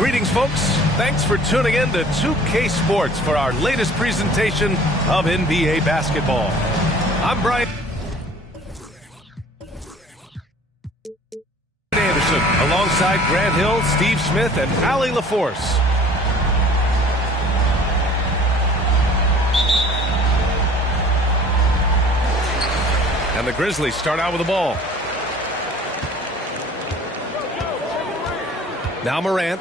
Greetings, folks. Thanks for tuning in to 2K Sports for our latest presentation of NBA basketball. I'm Brian Anderson, alongside Grant Hill, Steve Smith, and Allie LaForce. And the Grizzlies start out with the ball. Now Morant.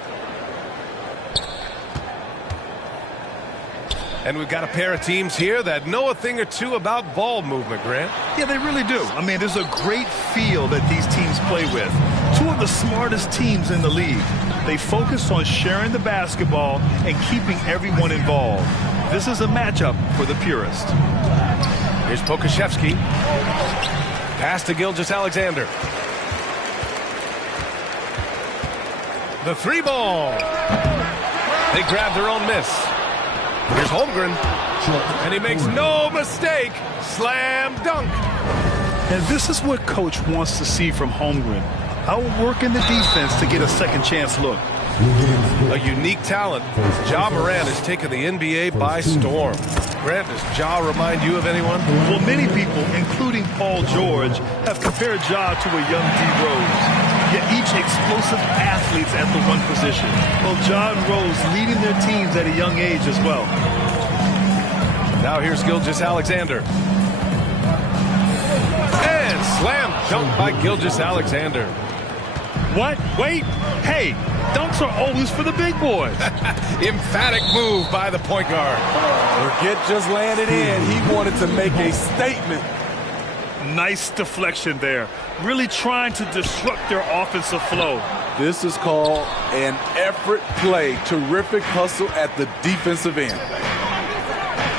And we've got a pair of teams here that know a thing or two about ball movement, Grant. Yeah, they really do. I mean, there's a great feel that these teams play with. Two of the smartest teams in the league. They focus on sharing the basketball and keeping everyone involved. This is a matchup for the purist. Here's Pokusevski. Pass to Gilgeous-Alexander. The three ball. They grab their own miss. Here's Holmgren. And he makes no mistake. Slam dunk. And this is what Coach wants to see from Holmgren. Outworking the defense to get a second chance look. A unique talent. Ja Morant has taken the NBA by storm. Grant, does Ja remind you of anyone? Well, many people, including Paul George, have compared Ja to a young D. Rose. Yet each explosive athletes at the one position. Well, Ja and Rose leading their teams at a young age as well. Now here's Gilgeous-Alexander. And slam dunk by Gilgeous-Alexander. What? Wait. Hey, dunks are always for the big boys. Emphatic move by the point guard. Forget just laying it in. He wanted to make a statement. Nice deflection there. Really trying to disrupt their offensive flow. This is called an effort play. Terrific hustle at the defensive end.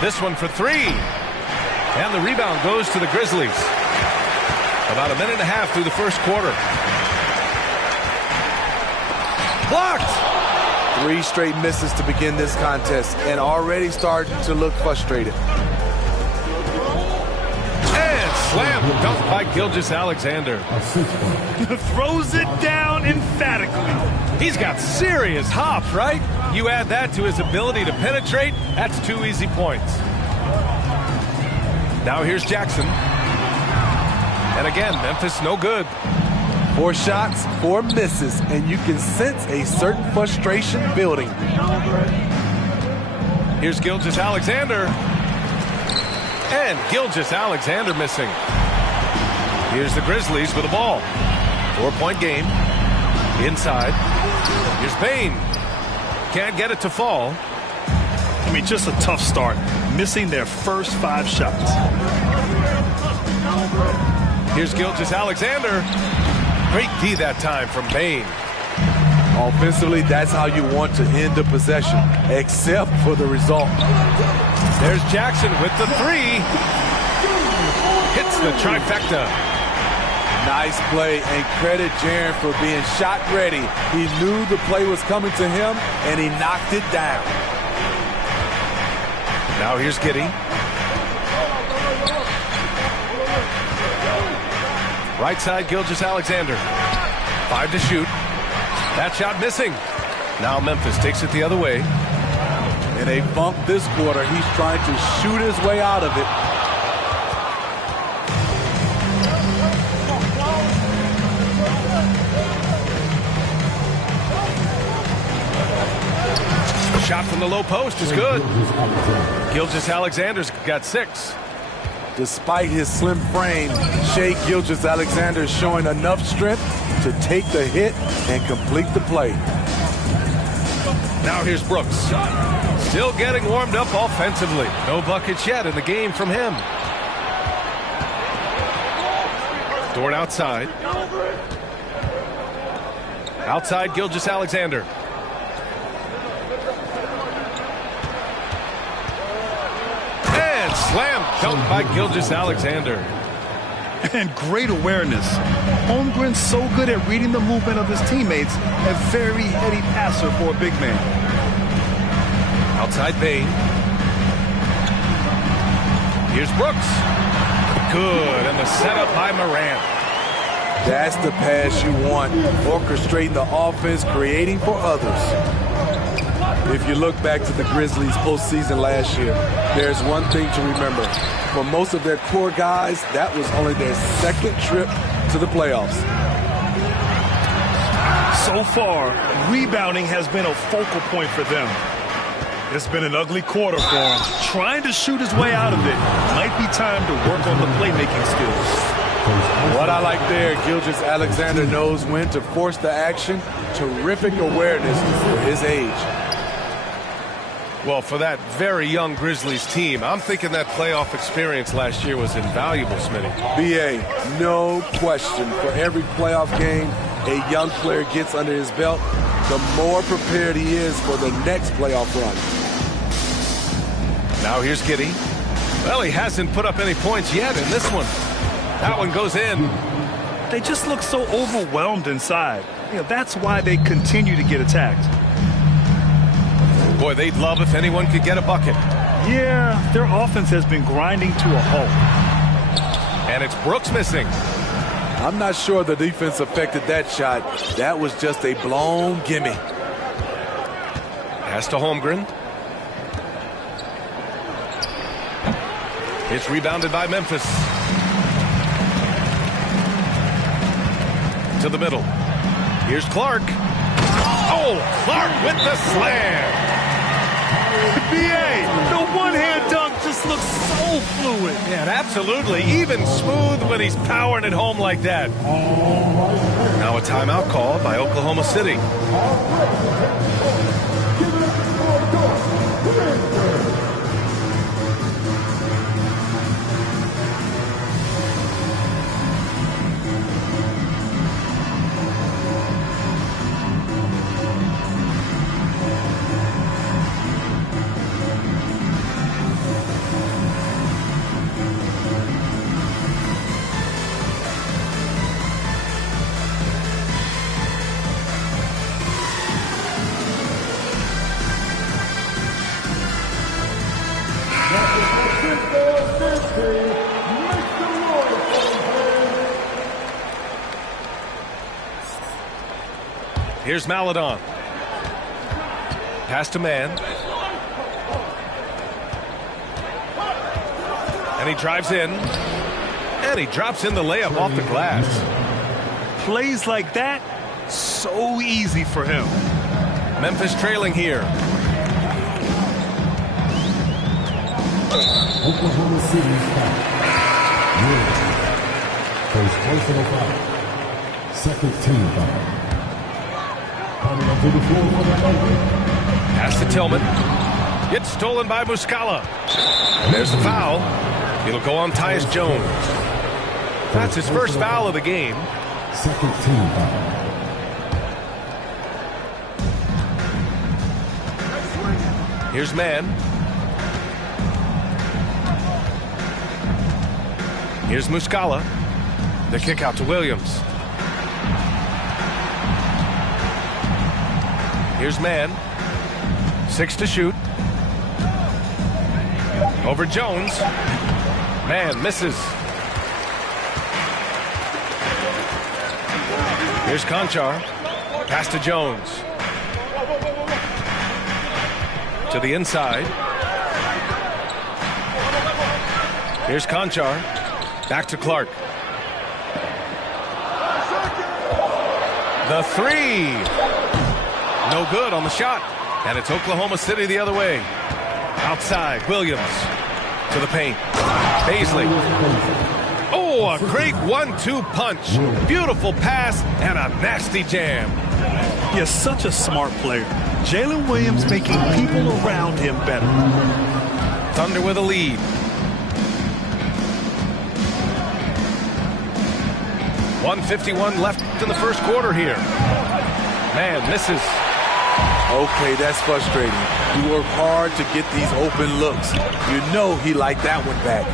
This one for three. And the rebound goes to the Grizzlies. About a minute and a half through the first quarter. Blocked. 3 straight misses to begin this contest and already starting to look frustrated. And slam dunk by Gilgeous-Alexander. Throws it down emphatically. He's got serious hops, right? You add that to his ability to penetrate, that's 2 easy points. Now here's Jackson. And again, Memphis no good. 4 shots, 4 misses, and you can sense a certain frustration building. Here's Gilgeous-Alexander. And Gilgeous-Alexander missing. Here's the Grizzlies with the ball. 4-point game. Inside. Here's Bane. Can't get it to fall. I mean, just a tough start. Missing their first 5 shots. Here's Gilgeous-Alexander. Great D that time from Bane. Offensively, that's how you want to end the possession, except for the result. There's Jackson with the 3. Hits the trifecta. Nice play, and credit Jaren for being shot ready. He knew the play was coming to him, and he knocked it down. Now here's Giddey. Right side, Gilgeous-Alexander. 5 to shoot. That shot missing. Now Memphis takes it the other way. In a bump this quarter, he's trying to shoot his way out of it. Shot from the low post is good. Gilgeous-Alexander's got 6. Despite his slim frame, Shai Gilgeous-Alexander is showing enough strength to take the hit and complete the play. Now here's Brooks. Still getting warmed up offensively. No buckets yet in the game from him. Dort outside. Outside Gilgeous-Alexander. And slam dunk by Gilgeous-Alexander. And great awareness. Holmgren's so good at reading the movement of his teammates. A very heady passer for a big man. Outside Bane. Here's Brooks. Good, and the setup by Morant. That's the pass you want. Orchestrating the offense, creating for others. If you look back to the Grizzlies postseason last year, there's one thing to remember. For most of their core guys, that was only their second trip to the playoffs. So far, rebounding has been a focal point for them. It's been an ugly quarter for him. Trying to shoot his way out of it. Might be time to work on the playmaking skills. What I like there, Gilgeous-Alexander knows when to force the action. Terrific awareness for his age. Well, for that very young Grizzlies team, I'm thinking that playoff experience last year was invaluable, Smitty. B.A., no question. For every playoff game a young player gets under his belt, the more prepared he is for the next playoff run. Now here's Giddey. Well, he hasn't put up any points yet in this one. That one goes in. They just look so overwhelmed inside. That's why they continue to get attacked. Boy, they'd love if anyone could get a bucket. Yeah, their offense has been grinding to a halt. And it's Brooks missing. I'm not sure the defense affected that shot. That was just a blown gimme. Pass to Holmgren. It's rebounded by Memphis. To the middle. Here's Clark. Oh, Clark with the slam. B.A., the one-hand dunk just looks so fluid. Yeah, absolutely. Even smooth when he's powering it home like that. Now a timeout called by Oklahoma City. Here's Maledon. Pass to Mann. And he drives in. And he drops in the layup off the glass. Plays like that, so easy for him. Memphis trailing here. Oklahoma City's foul. First personal foul. Second team foul. Coming up to the floor for the Lakers. Pass to Tillman. Gets stolen by Muscala. And there's the foul. It'll go on Tyus Jones. That's his first foul of the game. Second team foul. Here's Mann. Here's Muscala. The kick out to Williams. Here's Mann. 6 to shoot. Over Jones. Mann misses. Here's Conchar. Pass to Jones. To the inside. Here's Conchar. Back to Clark. The three. No good on the shot. And it's Oklahoma City the other way. Outside, Williams to the paint. Paisley. Oh, a great 1-2 punch. Beautiful pass and a nasty jam. He is such a smart player. Jalen Williams making people around him better. Thunder with a lead. .151 left in the first quarter here. Man misses. Okay, that's frustrating. He worked hard to get these open looks. You know he liked that one back.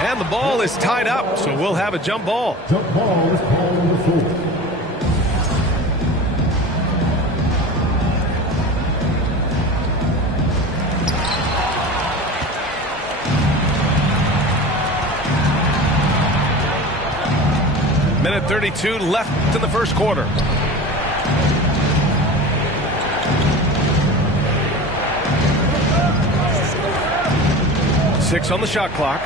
And the ball is tied up, so we'll have a jump ball. Jump ball is called on the floor. Minute 32 left in the first quarter. Six on the shot clock.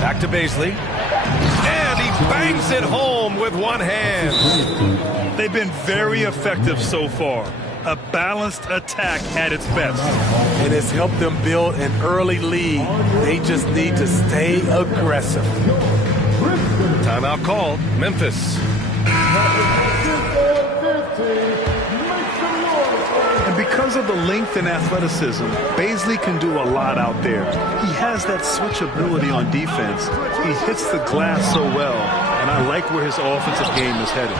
Back to Bazley. And he bangs it home with one hand. They've been very effective so far. A balanced attack at its best. And it's helped them build an early lead. They just need to stay aggressive. Timeout called. Memphis. And because of the length and athleticism, Bazley can do a lot out there. He has that switchability on defense. He hits the glass so well, and I like where his offensive game is headed.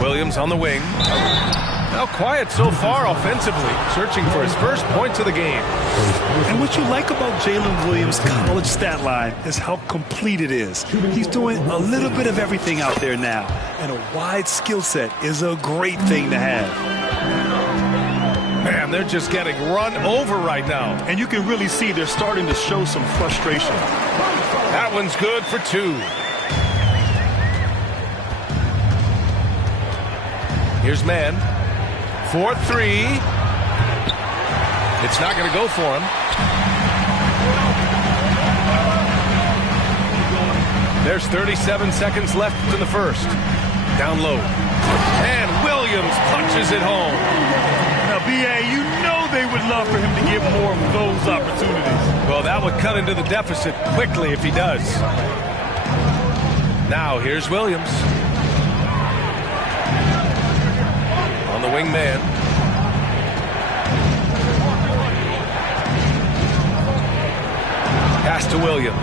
Williams on the wing. Now quiet so far offensively, searching for his first points of the game. And what you like about Jalen Williams' college stat line is how complete it is. He's doing a little bit of everything out there now, and a wide skill set is a great thing to have. Man, they're just getting run over right now. And you can really see they're starting to show some frustration. That one's good for two. Here's Mann. 4-3. It's not going to go for him. There's 37 seconds left in the first. Down low. And Williams punches it home. Now, B.A., you know they would love for him to get more of those opportunities. Well, that would cut into the deficit quickly if he does. Now, here's Williams. On the wing man. Pass to Williams.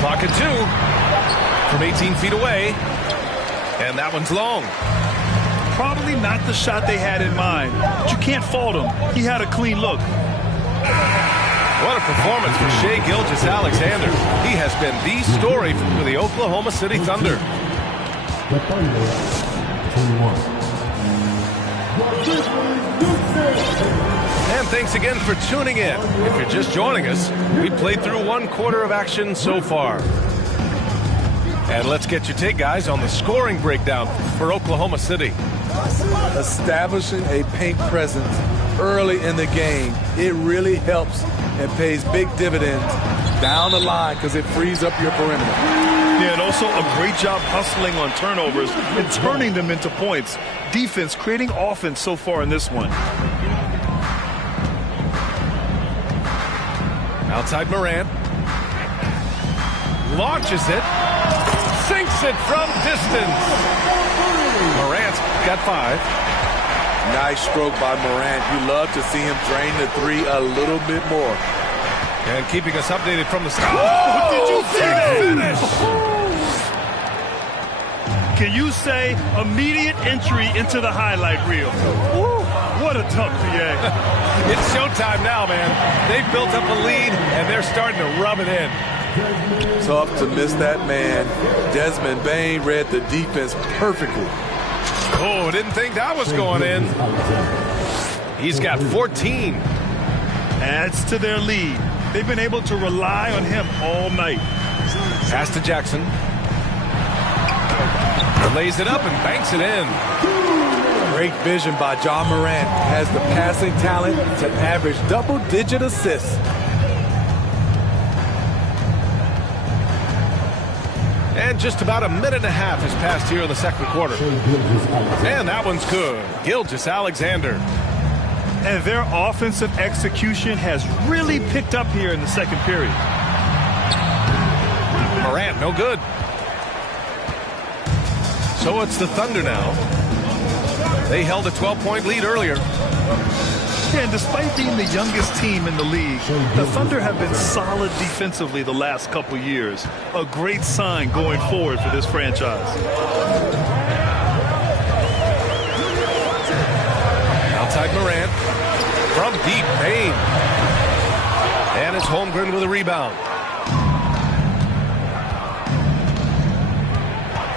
Clock at 2 from 18 feet away. And that one's long. Probably not the shot they had in mind, but you can't fault him. He had a clean look. What a performance for Shai Gilgeous-Alexander. He has been the story for the Oklahoma City Thunder. The Thunder, 21. And thanks again for tuning in. If you're just joining us, we played through one quarter of action so far. And let's get your take, guys, on the scoring breakdown for Oklahoma City. Establishing a paint presence early in the game, it really helps and pays big dividends down the line because it frees up your perimeter. Yeah, and also a great job hustling on turnovers and turning them into points. Defense creating offense so far in this one. Outside Morant. Launches it. Sinks it from distance. Morant's got 5. Nice stroke by Morant. You love to see him drain the three a little bit more. And keeping us updated from the start. Oh, did you see that Finish! Can you say immediate entry into the highlight reel? Woo, what a dunk, PA. It's showtime now, man. They've built up a lead, and they're starting to rub it in. Tough to miss that man. Desmond Bane read the defense perfectly. Oh, didn't think that was going in. He's got 14. Adds to their lead. They've been able to rely on him all night. Pass to Jackson. Lays it up and banks it in. Great vision by John Morant. Has the passing talent to average double-digit assists. And just about a minute and a half has passed here in the second quarter. And that one's good. Gilgeous-Alexander. And their offensive execution has really picked up here in the second period. Morant, no good. So it's the Thunder now. They held a 12-point lead earlier. And despite being the youngest team in the league, the Thunder have been solid defensively the last couple years. A great sign going forward for this franchise. Outside Morant. From deep, Payne. And it's Holmgren with a rebound.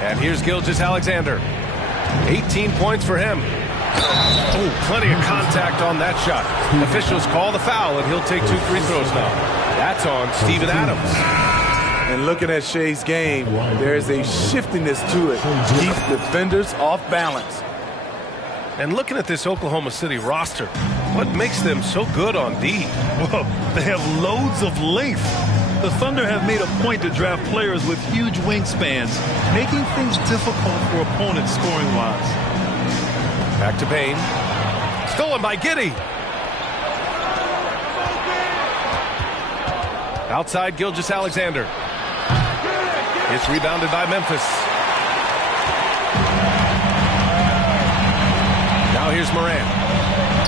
And here's Gilgeous-Alexander. 18 points for him. Oh, plenty of contact on that shot. Officials call the foul, and he'll take 2 free throws now. That's on Steven Adams. And looking at Shea's game, there is a shiftiness to it. Keeps defenders off balance. And looking at this Oklahoma City roster, what makes them so good on D? Well, they have loads of length. The Thunder have made a point to draft players with huge wingspans, making things difficult for opponents scoring-wise. Back to Payne. Stolen by Giddey. Outside Gilgeous-Alexander. It's rebounded by Memphis. Now here's Morant.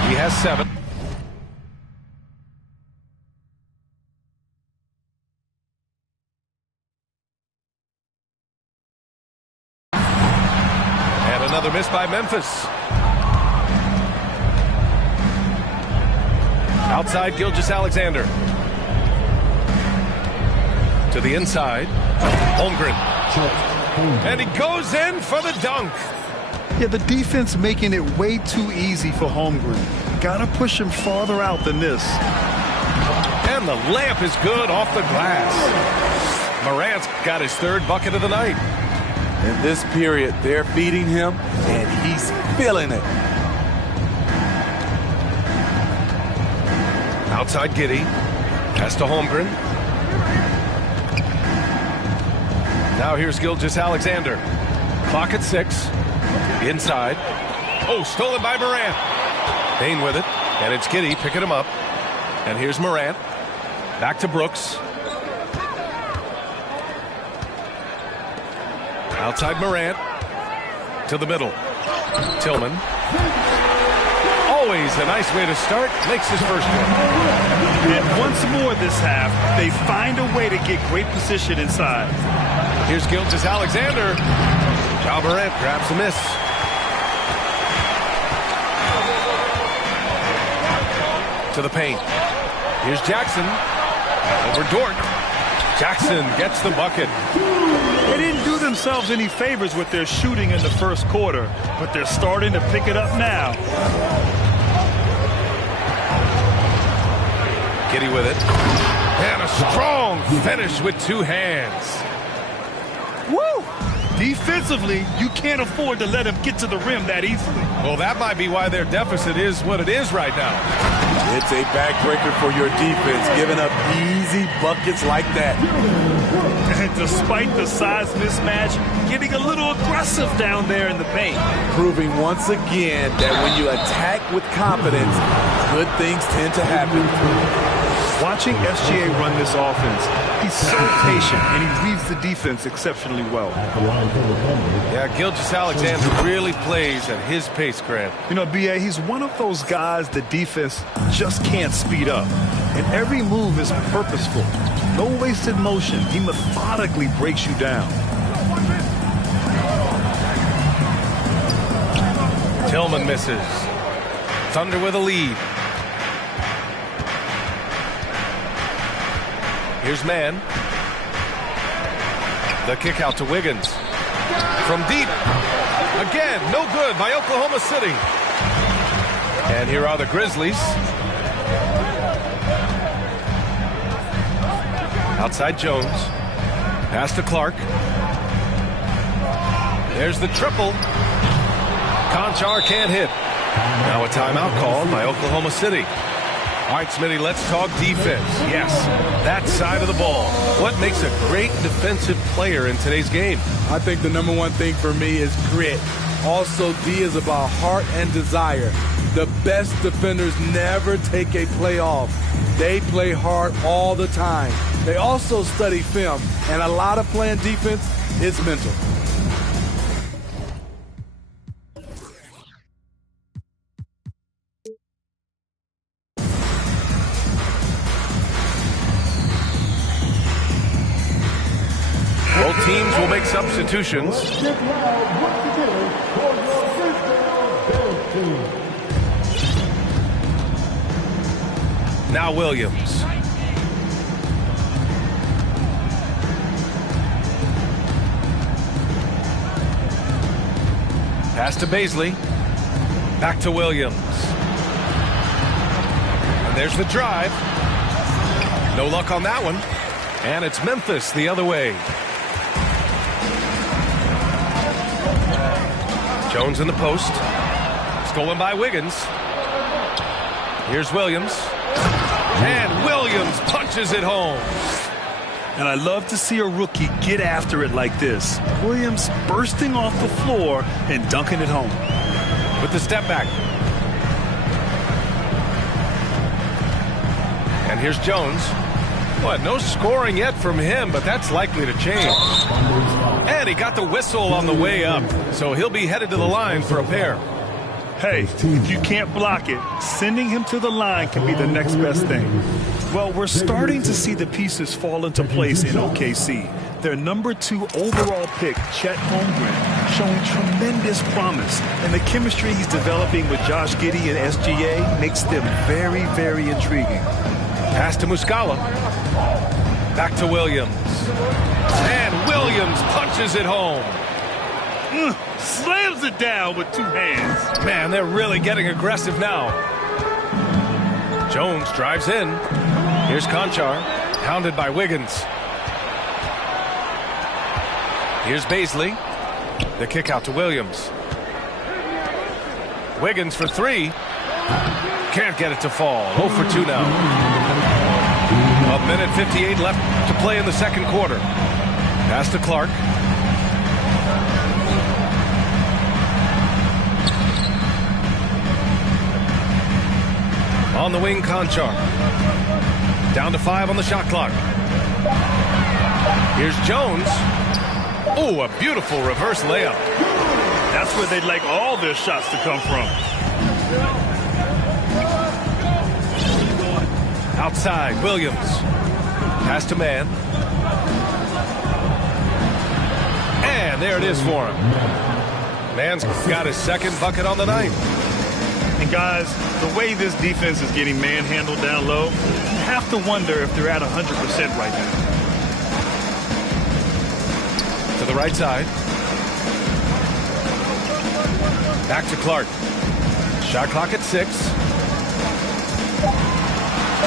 He has 7. And another miss by Memphis. Outside Gilgeous-Alexander. To the inside. Holmgren. And he goes in for the dunk. Yeah, the defense making it way too easy for Holmgren. Gotta push him farther out than this. And the layup is good off the glass. Morant's got his 3rd bucket of the night. In this period, they're feeding him, and he's feeling it. Outside Giddey. Pass to Holmgren. Now here's Gilgeous-Alexander. Clock at 6. Inside. Oh, stolen by Morant. Payne with it. And it's Giddey picking him up. And here's Morant. Back to Brooks. Outside Morant. To the middle. Tillman. Always a nice way to start. Makes his first one. And once more this half, they find a way to get great position inside. Here's Gilgeous-Alexander. Ja Morant grabs a miss. To the paint. Here's Jackson. Over Dort. Jackson gets the bucket. They didn't do themselves any favors with their shooting in the first quarter, but they're starting to pick it up now. Giddey with it. And a strong finish with 2 hands. Woo! Defensively, you can't afford to let him get to the rim that easily. Well, that might be why their deficit is what it is right now. It's a backbreaker for your defense, giving up easy buckets like that. And despite the size mismatch, getting a little aggressive down there in the paint. Proving once again that when you attack with confidence, good things tend to happen. Watching SGA run this offense, he's so patient and he reads the defense exceptionally well. Yeah, Gilgeous-Alexander really plays at his pace, Grant. You know, B.A., he's one of those guys the defense just can't speed up. And every move is purposeful. No wasted motion. He methodically breaks you down. Tillman misses. Thunder with a lead. Here's Mann. The kick out to Wiggins. From deep. Again, no good by Oklahoma City. And here are the Grizzlies. Outside Jones. Pass to Clark. There's the triple. Conchar can't hit. Now a timeout called by Oklahoma City. All right, Smitty, let's talk defense. Yes, that side of the ball. What makes a great defensive player in today's game? I think the number one thing for me is grit. Also, D is about heart and desire. The best defenders never take a play off. They play hard all the time. They also study film, and a lot of playing defense is mental. Both teams will make substitutions. Now Williams. Pass to Baisley. Back to Williams. And there's the drive. No luck on that one. And it's Memphis the other way. Jones in the post. Stolen by Wiggins. Here's Williams. And Williams punches it home. And I love to see a rookie get after it like this. Williams bursting off the floor and dunking it home. With the step back. And here's Jones. What, no scoring yet from him, but that's likely to change. And he got the whistle on the way up, so he'll be headed to the line for a pair. Hey, if you can't block it, sending him to the line can be the next best thing. Well, we're starting to see the pieces fall into place in OKC. Their #2 overall pick, Chet Holmgren, showing tremendous promise. And the chemistry he's developing with Josh Giddey and SGA makes them very, very intriguing. Pass to Muscala. Back to Williams. And Williams punches it home. Slams it down with 2 hands. Man, they're really getting aggressive now. Jones drives in. Here's Conchar, hounded by Wiggins. Here's Baisley. The kick out to Williams. Wiggins for 3. Can't get it to fall. 0 for 2 now. 1:58 left to play in the second quarter. Pass to Clark. On the wing, Conchar. Down to 5 on the shot clock. Here's Jones. Oh, a beautiful reverse layup. That's where they'd like all their shots to come from. Outside, Williams. Pass to Mann. And there it is for him. Mann's got his second bucket on the night. And guys, the way this defense is getting manhandled down low, you have to wonder if they're at 100% right now. To the right side. Back to Clark. Shot clock at 6.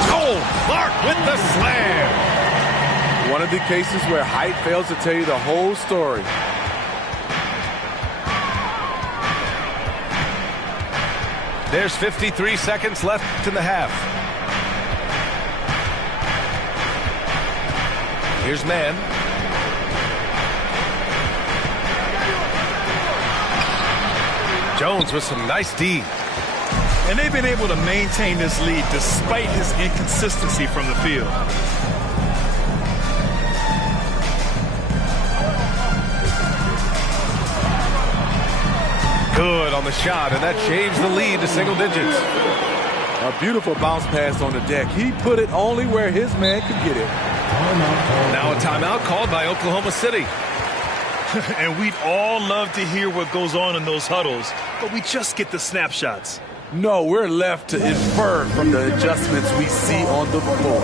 Oh, Clark with the slam. One of the cases where height fails to tell you the whole story. There's 53 seconds left in the half. Here's Mann. Jones with some nice D. And they've been able to maintain this lead despite his inconsistency from the field. Good on the shot, and that changed the lead to single digits. A beautiful bounce pass on the deck. He put it only where his man could get it. Now a timeout called by Oklahoma City. And we'd all love to hear what goes on in those huddles, but we just get the snapshots. No, we're left to infer from the adjustments we see on the floor.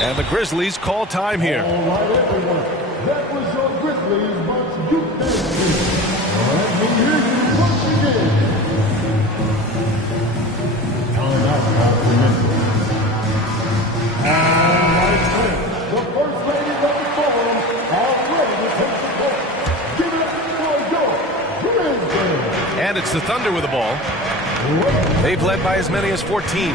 And the Grizzlies call time here. All right, everyone. That was your Grizzlies, but you did it. All right, we'll hear you once again. Time out by the Memphis. And right there, the first ladies of the forum are ready to take the court. Give it up for your Grizzlies. And it's the Thunder with the ball. They've led by as many as 14.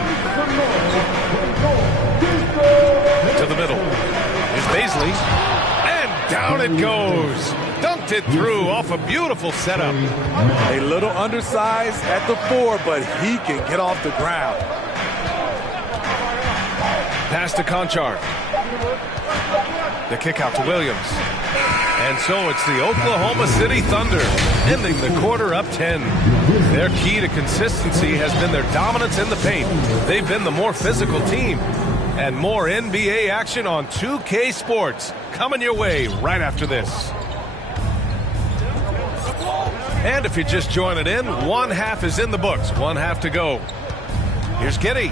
To the middle. Here's Baisley. And down it goes. Dunked it through off a beautiful setup. A little undersized at the 4, but he can get off the ground. Pass to Conchar. The kick out to Williams. And so it's the Oklahoma City Thunder ending the quarter up 10. Their key to consistency has been their dominance in the paint. They've been the more physical team. And more NBA action on 2K Sports coming your way right after this. And if you're just joining in, one half is in the books. One half to go. Here's Giddey.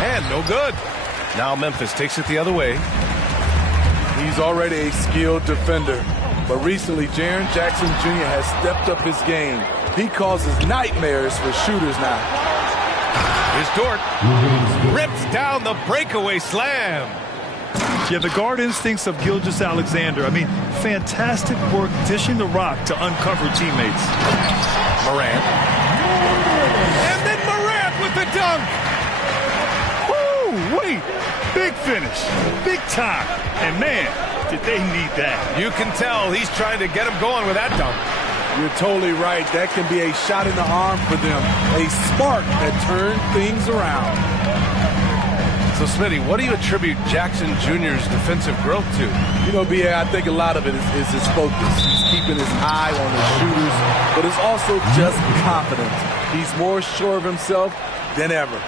And no good. Now Memphis takes it the other way. He's already a skilled defender, but recently Jaren Jackson Jr. has stepped up his game. He causes nightmares for shooters now. Here's Dort. Rips down the breakaway slam. Yeah, the guard instincts of Gilgeous-Alexander. I mean, fantastic work dishing the rock to uncover teammates. Morant. And then Morant with the dunk. Woo, wait. Big finish. Big time. And man, did they need that. You can tell he's trying to get him going with that dunk. You're totally right. That can be a shot in the arm for them. A spark that turned things around. So, Smitty, what do you attribute Jackson Jr.'s defensive growth to? You know, B.A., I think a lot of it is his focus. He's keeping his eye on the shooters, but it's also just confidence. He's more sure of himself than ever.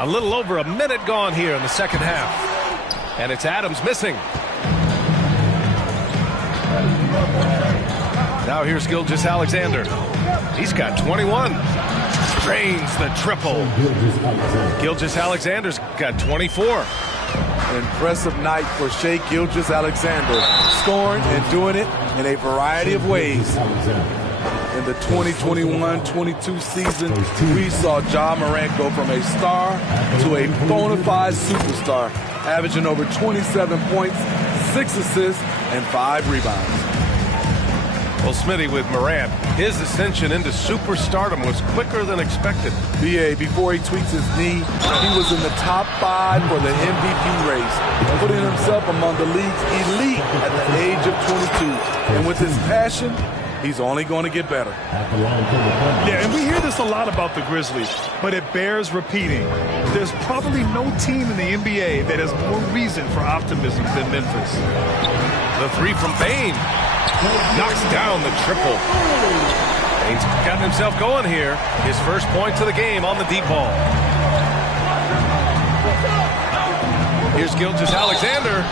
A little over a minute gone here in the second half. And it's Adams missing. Now here's Gilgeous-Alexander. He's got 21. Drains the triple. Gilgeous-Alexander's got 24. Impressive night for Shai Gilgeous-Alexander, scoring and doing it in a variety of ways. In the 2021-22 season, we saw Ja Morant go from a star to a bona fide superstar, averaging over 27 points, 6 assists, and 5 rebounds. Well, Smitty, with Morant, his ascension into superstardom was quicker than expected. B.A., before he tweaks his knee, he was in the top 5 for the MVP race, putting himself among the league's elite at the age of 22. And with his passion, he's only going to get better. Yeah, and we hear this a lot about the Grizzlies, but it bears repeating. There's probably no team in the NBA that has more reason for optimism than Memphis. The three from Bane. Knocks down the triple. Bane's gotten himself going here. His first points of the game on the deep ball. Here's Gilgeous-Alexander.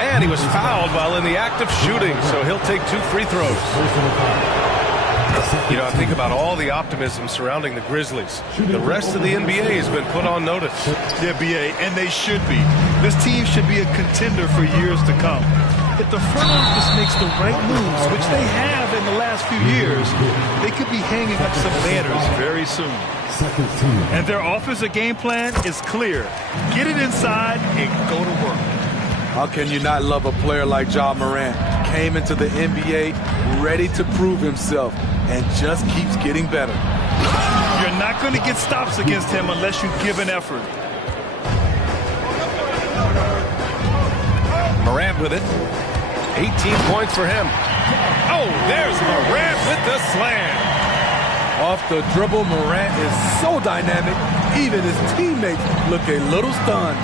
And he was fouled while in the act of shooting, so he'll take 2 free throws. You know, I think about all the optimism surrounding the Grizzlies. The rest of the NBA has been put on notice. Yeah, B.A., and they should be. This team should be a contender for years to come. If the front office makes the right moves, which they have in the last few years, they could be hanging up some banners very soon. And their offensive game plan is clear. Get it inside and go to work. How can you not love a player like Ja Morant? Came into the NBA ready to prove himself and just keeps getting better. You're not going to get stops against him unless you give an effort. Morant with it. 18 points for him. Oh, there's Morant with the slam. Off the dribble, Morant is so dynamic, even his teammates look a little stunned.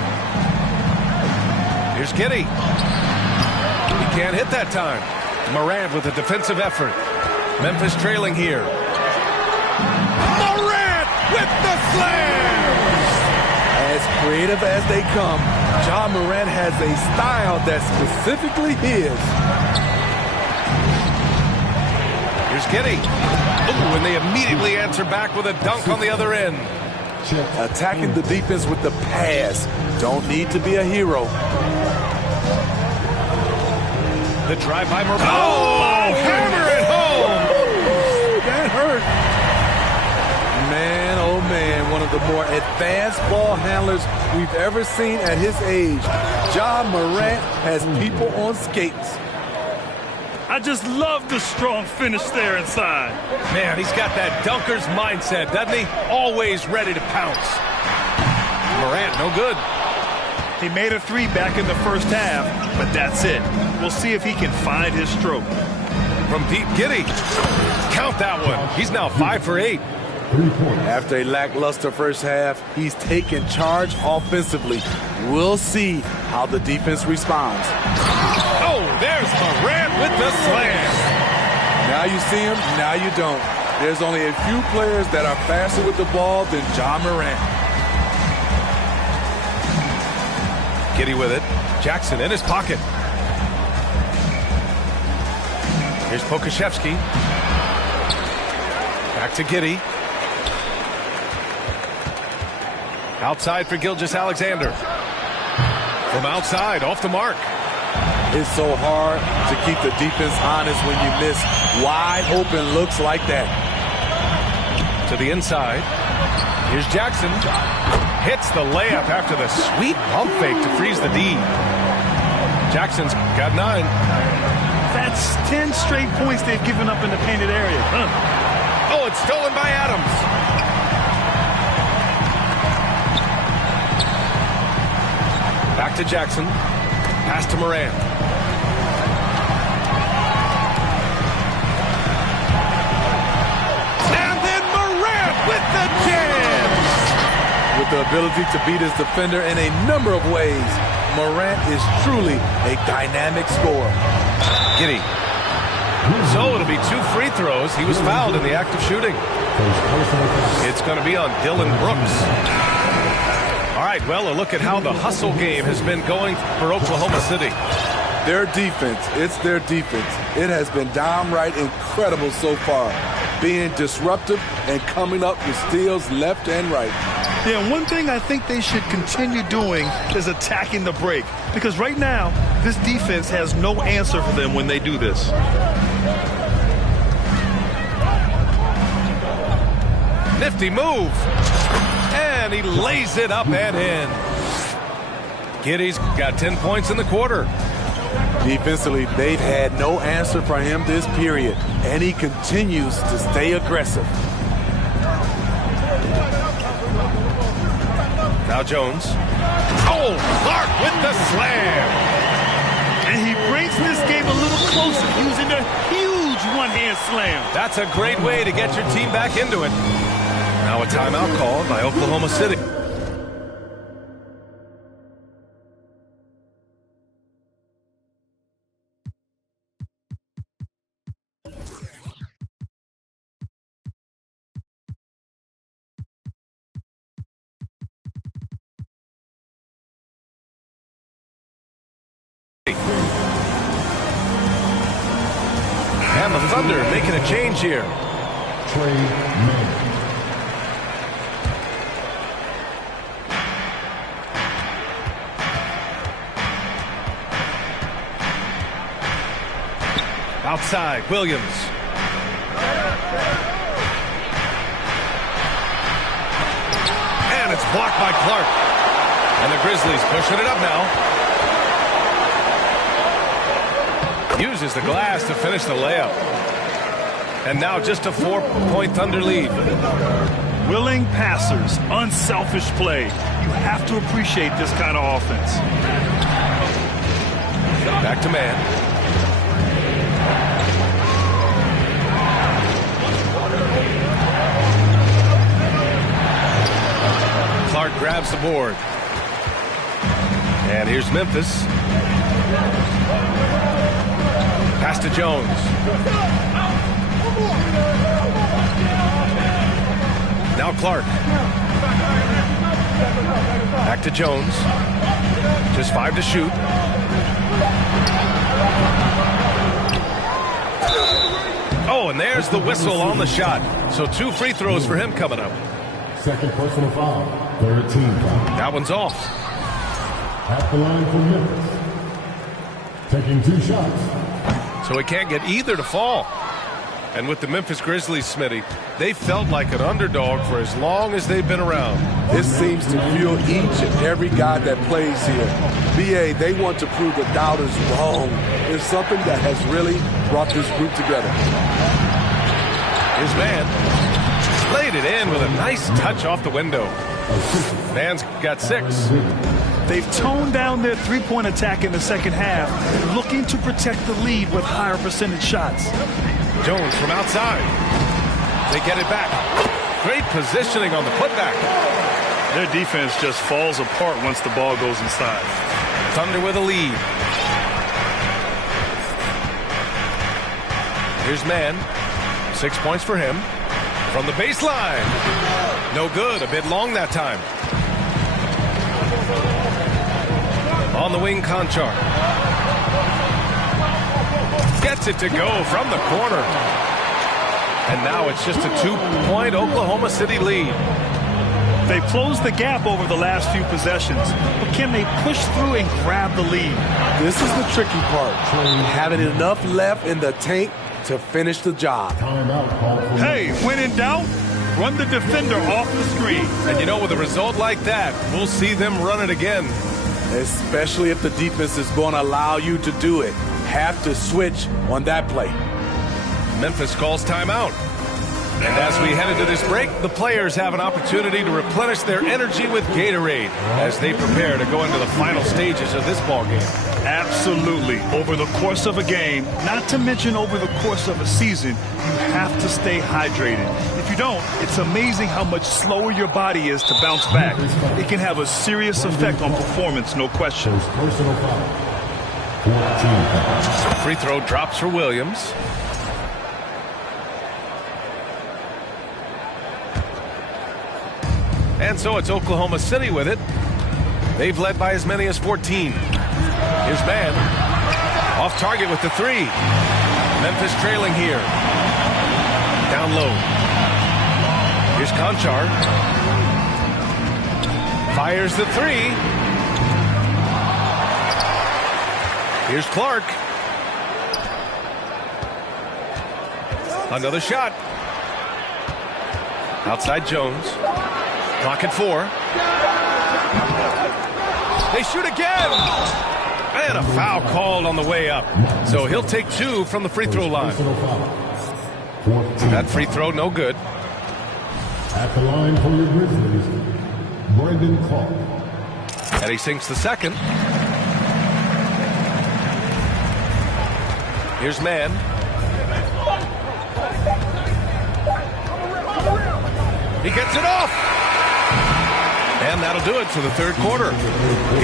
Here's Giddey. He can't hit that time. Morant with a defensive effort. Memphis trailing here. Morant with the slam! As creative as they come, Ja Morant has a style that's specifically his. Here's Giddey. Oh, and they immediately answer back with a dunk on the other end. Attacking the defense with the pass. Don't need to be a hero. The drive by Murray. Oh, hammer it home. That hurt. Man, oh man, one of the more advanced ball handlers we've ever seen at his age. Ja Morant has people on skates. I just love the strong finish there inside. Man, he's got that dunker's mindset, doesn't he? Always ready to pounce. Morant, no good. He made a three back in the first half, but that's it. We'll see if he can find his stroke. From deep, Giddey. Count that one. He's now 5 for 8. After a lackluster first half, he's taken charge offensively. We'll see how the defense responds. Oh, there's Morant with the slam. Now you see him, now you don't. There's only a few players that are faster with the ball than Ja Morant. Giddey with it. Jackson in his pocket. Here's Pokusevski. Back to Giddey. Outside for Gilgeous-Alexander. From outside, off the mark. It's so hard to keep the defense honest when you miss wide open looks like that. To the inside. Here's Jackson. Hits the layup after the sweet pump fake to freeze the D. Jackson's got 9. That's 10 straight points they've given up in the painted area. Oh, it's stolen by Adams. Back to Jackson. Pass to Morant. And then Morant with the jam. With the ability to beat his defender in a number of ways, Morant is truly a dynamic scorer. Giddey. So it'll be 2 free throws. He was fouled in the act of shooting. It's going to be on Dylan Brooks. All right, well, a look at how the hustle game has been going for Oklahoma City. Their defense, it's their defense. It has been downright incredible so far, being disruptive and coming up with steals left and right. Yeah, one thing I think they should continue doing is attacking the break, because right now, this defense has no answer for them when they do this. Nifty move. And he lays it up and in. Giddey's got 10 points in the quarter. Defensively, they've had no answer for him this period, and he continues to stay aggressive. Now Jones. Oh, Clark with the slam. And he brings this game a little closer using a huge one-hand slam. That's a great way to get your team back into it. Now a timeout called by Oklahoma City. And the Thunder making a change here. Trey Mann. Outside, Williams. And it's blocked by Clark. And the Grizzlies pushing it up now. Uses the glass to finish the layup. And now just a 4-point Thunder lead. Willing passers, unselfish play. You have to appreciate this kind of offense. Back to man. Clark grabs the board. And here's Memphis. Pass to Jones. Now Clark. Back to Jones. Just 5 to shoot. Oh, and there's the whistle on the shot. So 2 free throws for him coming up. Second personal foul. Third team foul. That one's off. At the line for Memphis. Taking 2 shots. So he can't get either to fall. And with the Memphis Grizzlies, Smitty, they felt like an underdog for as long as they've been around. This seems to fuel each and every guy that plays here. BA, they want to prove the doubters wrong. It's something that has really brought this group together. His man laid it in with a nice touch off the window. Man's got 6. They've toned down their three-point attack in the second half, looking to protect the lead with higher percentage shots. Jones from outside. They get it back. Great positioning on the putback. Their defense just falls apart once the ball goes inside. Thunder with a lead. Here's Man. 6 points for him. From the baseline. No good. A bit long that time. On the wing, Conchar. Gets it to go from the corner. And now it's just a 2-point Oklahoma City lead. They've closed the gap over the last few possessions, but can they push through and grab the lead? This is the tricky part. Having enough left in the tank to finish the job. Hey, when in doubt, run the defender off the screen. And you know, with a result like that, we'll see them run it again. Especially if the defense is going to allow you to do it. Have to switch on that play. Memphis calls timeout. And as we head into this break, the players have an opportunity to replenish their energy with Gatorade as they prepare to go into the final stages of this ballgame. Absolutely. Over the course of a game, not to mention over the course of a season, you have to stay hydrated. If you don't, it's amazing how much slower your body is to bounce back. It can have a serious effect on performance, no question. Personal foul. 14 Free throw drops for Williams. And so it's Oklahoma City with it. They've led by as many as 14. Here's Man. Off target with the 3. Memphis trailing here. Down low. Here's Conchar. Fires the 3. Here's Clark. Another shot. Outside Jones. Clock at 4. They shoot again. And a foul called on the way up. So he'll take 2 from the free throw line. That free throw no good. At the line for your Grizzlies, Brandon Clark. And he sinks the second. Here's Man. He gets it off. And that'll do it for the third quarter.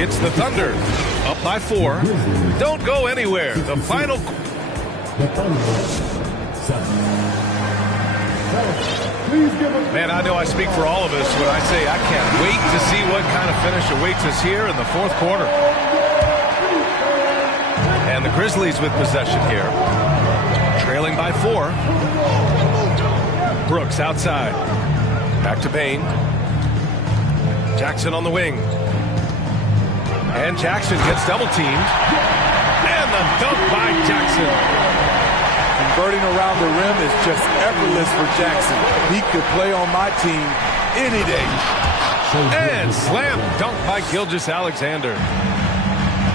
It's the Thunder, up by 4. Don't go anywhere. The final... Man, I know I speak for all of us when I say I can't wait to see what kind of finish awaits us here in the fourth quarter. And the Grizzlies with possession here. Trailing by 4. Brooks outside. Back to Bane. Jackson on the wing. And Jackson gets double-teamed. And the dunk by Jackson. Converting around the rim is just effortless for Jackson. He could play on my team any day. And slam dunk by Gilgeous-Alexander.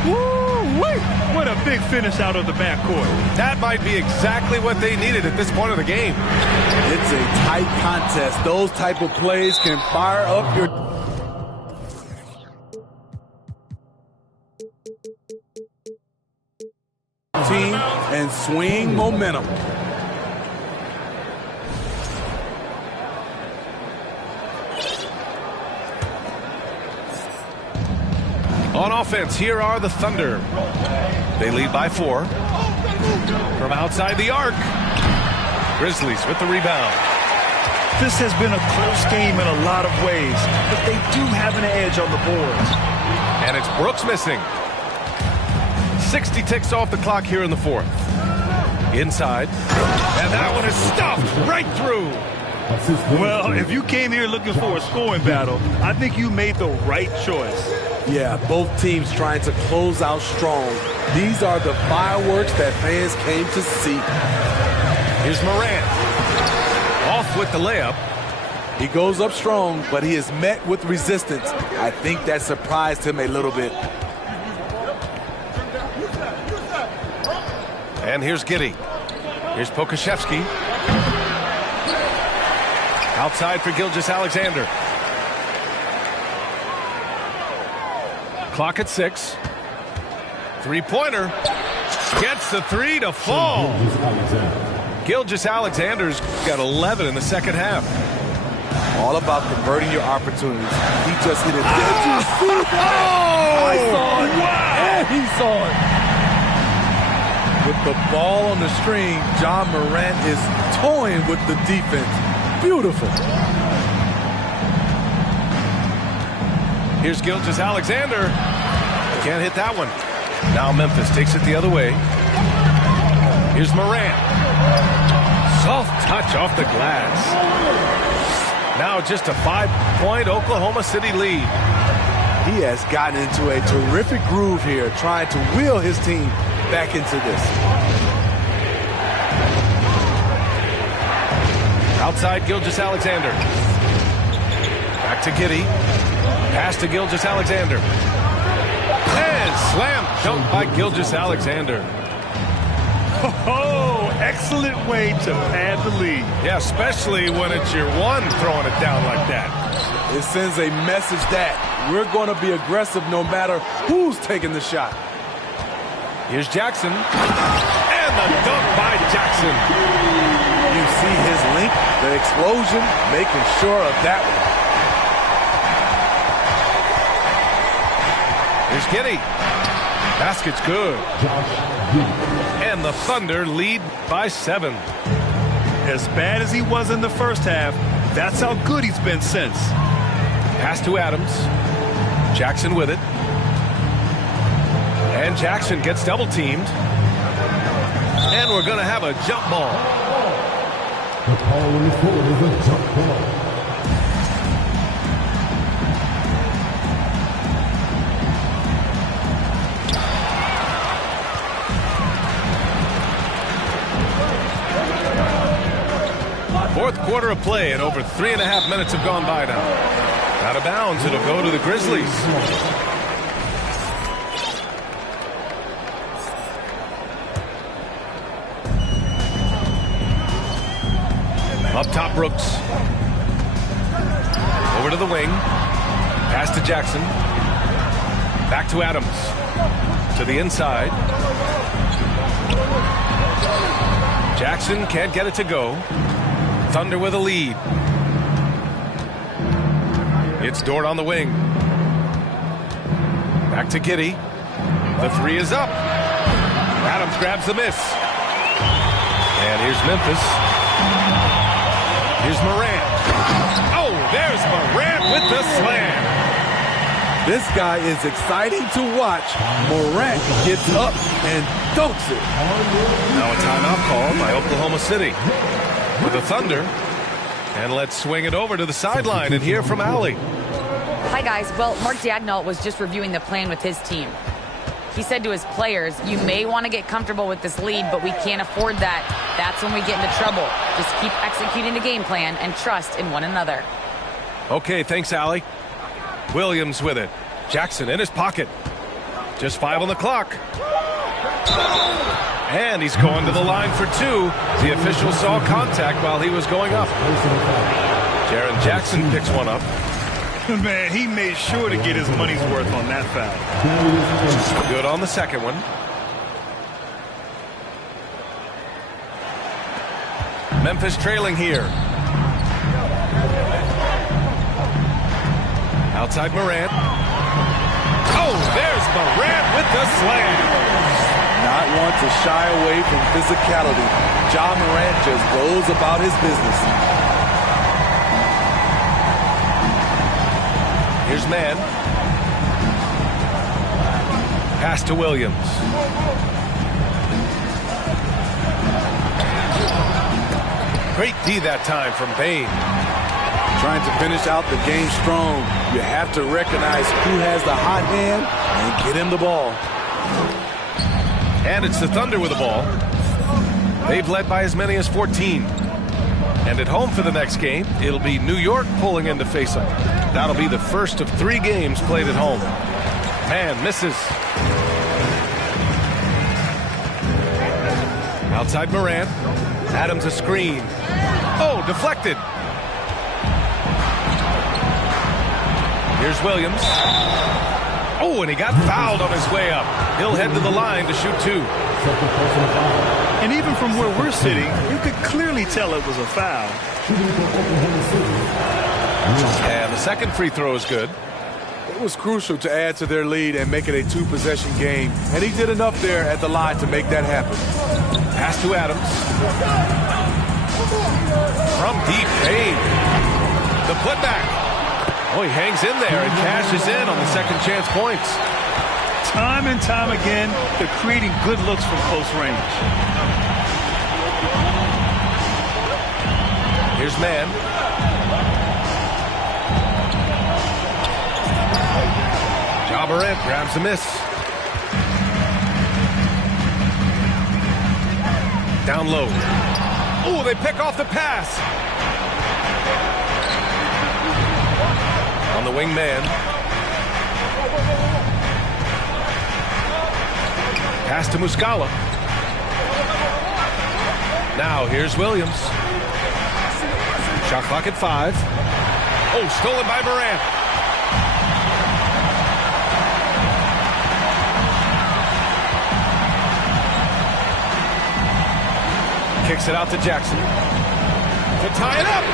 Woo-wee! What a big finish out of the backcourt. That might be exactly what they needed at this point of the game. It's a tight contest. Those type of plays can fire up your team and swing momentum. On offense, here are the Thunder. They lead by 4. From outside the arc. Grizzlies with the rebound. This has been a close game in a lot of ways, but they do have an edge on the boards. And it's Brooks missing. 60 ticks off the clock here in the fourth. Inside. And that one is stuffed right through. Well, if you came here looking for a scoring battle, I think you made the right choice. Yeah, both teams trying to close out strong. These are the fireworks that fans came to see. Here's Morant. Off with the layup. He goes up strong, but he is met with resistance. I think that surprised him a little bit. And here's Giddey. Here's Pokusevski. Outside for Gilgeous-Alexander. Clock at 6. Three-pointer. Gets the three to fall. Gilgeous-Alexander's got 11 in the second half. All about converting your opportunities. He just hit it. Did you see that? I saw it. Wow. And he saw it. With the ball on the string, Ja Morant is toying with the defense. Beautiful. Here's Gilgeous-Alexander. Can't hit that one. Now Memphis takes it the other way. Here's Morant. Soft touch off the glass. Now just a 5-point Oklahoma City lead. He has gotten into a terrific groove here, trying to wheel his team back into this. Outside Gilgeous-Alexander. Back to Giddey. Pass to Gilgeous-Alexander. And slam dunk by Gilgeous-Alexander. Oh, excellent way to pad the lead. Yeah, especially when it's your one throwing it down like that. It sends a message that we're going to be aggressive no matter who's taking the shot. Here's Jackson. And the dunk by Jackson. You see his link, the explosion, making sure of that one. Here's Giddey. Basket's good. And the Thunder lead by 7. As bad as he was in the first half, that's how good he's been since. Pass to Adams. Jackson with it. And Jackson gets double teamed. And we're going to have a jump ball. The call is for the jump ball. Fourth quarter of play, and over 3.5 minutes have gone by now. Out of bounds, it'll go to the Grizzlies. Up top, Brooks. Over to the wing. Pass to Jackson. Back to Adams. To the inside. Jackson can't get it to go. Thunder with a lead. It's Dort on the wing. Back to Giddey. The three is up. Adams grabs the miss. And here's Memphis. Here's Morant. Oh, there's Morant with the slam. This guy is exciting to watch. Morant gets up and dunks it. Now a timeout called by Oklahoma City. With the Thunder. And let's swing it over to the sideline and hear from Allie. Hi, guys. Well, Mark Daigneault was just reviewing the plan with his team. He said to his players, you may want to get comfortable with this lead, but we can't afford that. That's when we get into trouble. Just keep executing the game plan and trust in one another. Okay, thanks, Allie. Williams with it. Jackson in his pocket. Just 5 on the clock. And he's going to the line for 2. The official saw contact while he was going up. Jaren Jackson picks one up. Man, he made sure to get his money's worth on that foul. Good on the second one. Memphis trailing here. Outside Morant. Oh, there's Morant with the slam. Not want to shy away from physicality. Ja Morant just goes about his business. Here's Mann. Pass to Williams. Great D that time from Bane. Trying to finish out the game strong, you have to recognize who has the hot hand and get him the ball. And it's the Thunder with the ball. They've led by as many as 14. And at home for the next game, it'll be New York pulling in to face them. That'll be the first of 3 games played at home. Man misses. Outside Morant. Adams a screen. Oh, deflected. Here's Williams. Oh, and he got fouled on his way up. He'll head to the line to shoot 2. And even from where we're sitting, you could clearly tell it was a foul. And the second free throw is good. It was crucial to add to their lead and make it a 2-possession game. And he did enough there at the line to make that happen. Pass to Adams. From deep, Bane. The putback. Oh, he hangs in there and cashes in on the second chance points. Time and time again, they're creating good looks from close range. Here's Mann. Ja Morant grabs the miss. Down low. Oh, they pick off the pass. On the wing man. Pass to Muscala. Now here's Williams. Shot clock at 5. Oh, stolen by Morant. Kicks it out to Jackson. To tie it up.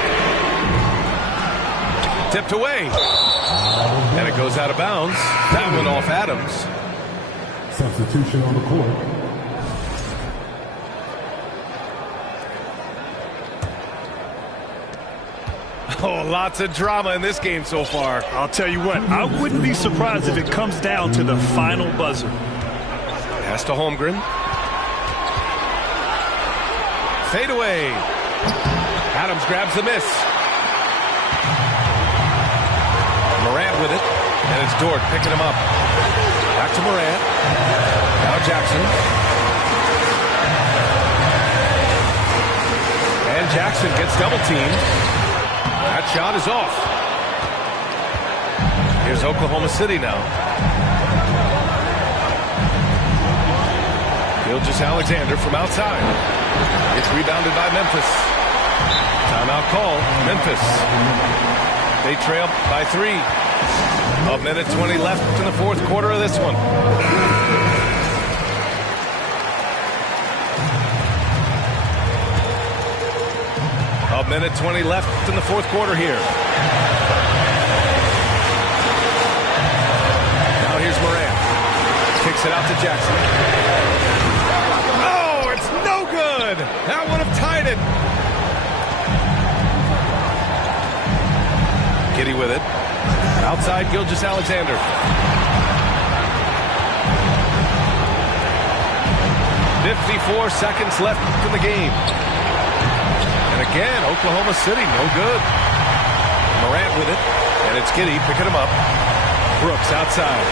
Tipped away. And it goes out of bounds. That one off Adams. Substitution on the court. Oh, lots of drama in this game so far. I'll tell you what, I wouldn't be surprised if it comes down to the final buzzer. Pass to Holmgren. Fade away. Adams grabs the miss. Morant with it. And it's Dort picking him up. Back to Morant. Now Jackson. And Jackson gets double teamed. That shot is off. Here's Oklahoma City now. Gilgeous-Alexander from outside. It's rebounded by Memphis. Timeout call. Memphis. They trail by 3. A minute 20 left in the fourth quarter of this one. A minute 20 left in the fourth quarter here. Now here's Morant. Kicks it out to Jackson. Oh, it's no good. That would have tied it. Giddey with it. Outside Gilgeous-Alexander. .54 seconds left in the game. And again, Oklahoma City, no good. Morant with it. And it's Giddey picking him up. Brooks outside.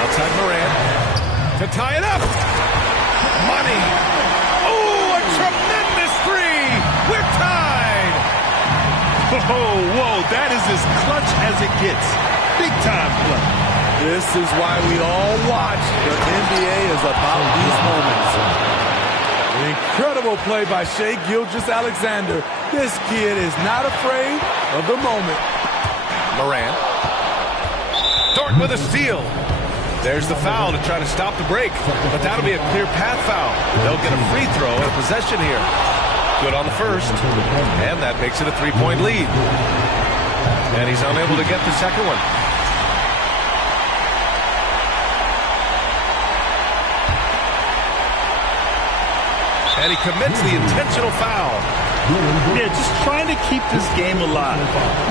Outside Morant. To tie it up. Money. Oh, a tremendous 3. We're tied. Whoa, that is as clutch as it gets. Big time play. This is why we all watch. The NBA is about these moments. Incredible play by Shai Gilgeous-Alexander. This kid is not afraid of the moment. Morant. Dort with a steal. There's the foul to try to stop the break. But that'll be a clear path foul. They'll get a free throw and a possession here. Good on the first. And that makes it a 3-point lead. And he's unable to get the second one. And he commits the intentional foul. Yeah, just trying to keep this game alive.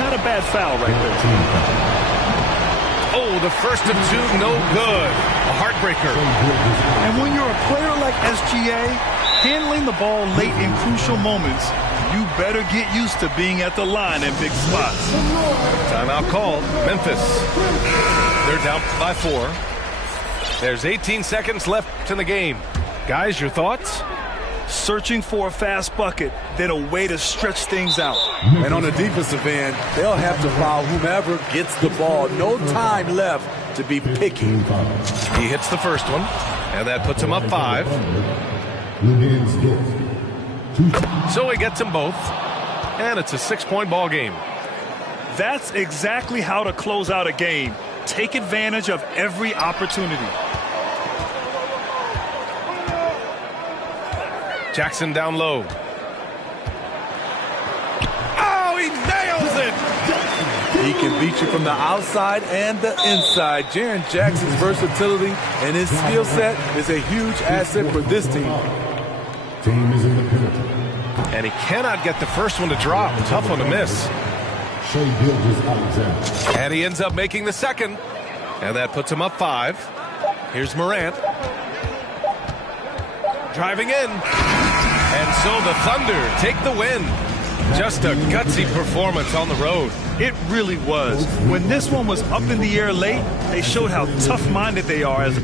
Not a bad foul right there. Oh, Oh, the first of two, no good. A heartbreaker. And when you're a player like SGA, handling the ball late in crucial moments, you better get used to being at the line in big spots. Timeout called. Memphis. They're down by 4. There's 18 seconds left in the game. Guys, your thoughts? Searching for a fast bucket, then a way to stretch things out. And on the defensive end, they'll have to foul whomever gets the ball. No time left to be picky. He hits the first one, and that puts him up 5. So he gets them both, and it's a 6-point ball game. That's exactly how to close out a game. Take advantage of every opportunity. Jackson down low. Oh, he nails it! He can beat you from the outside and the inside. Jaren Jackson's versatility and his skill set is a huge asset for this team. And he cannot get the first one to drop. Tough one to miss. And he ends up making the second. And that puts him up 5. Here's Morant. Driving in. And so the Thunder take the win. Just a gutsy performance on the road. It really was. When this one was up in the air late, they showed how tough-minded they are as a